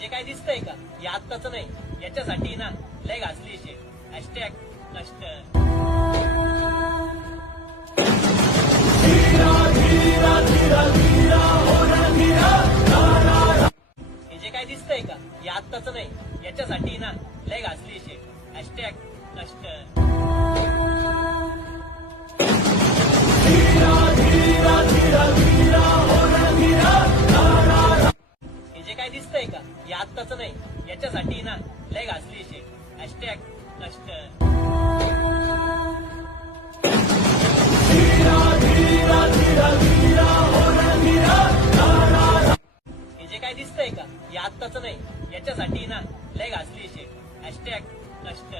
जे काय दिसतंय का हे आत्ताच नाही, याच्यासाठी ना लय घासली शे. हॅशटॅग कष्ट. हे जे काय दिसतंय का हे आत्ताच नाही, याच्यासाठी ना लय घासली शे. हॅशटॅग कष्ट. हे जे काय दिसतंय का हे आत्ताच नाही, याच्यासाठी ना लय घासली शे. हॅशटॅग कष्ट. हे जे काय दिसतंय का हे आत्ताच नाही, याच्यासाठी ना लय घासली शे. हॅशटॅग कष्ट.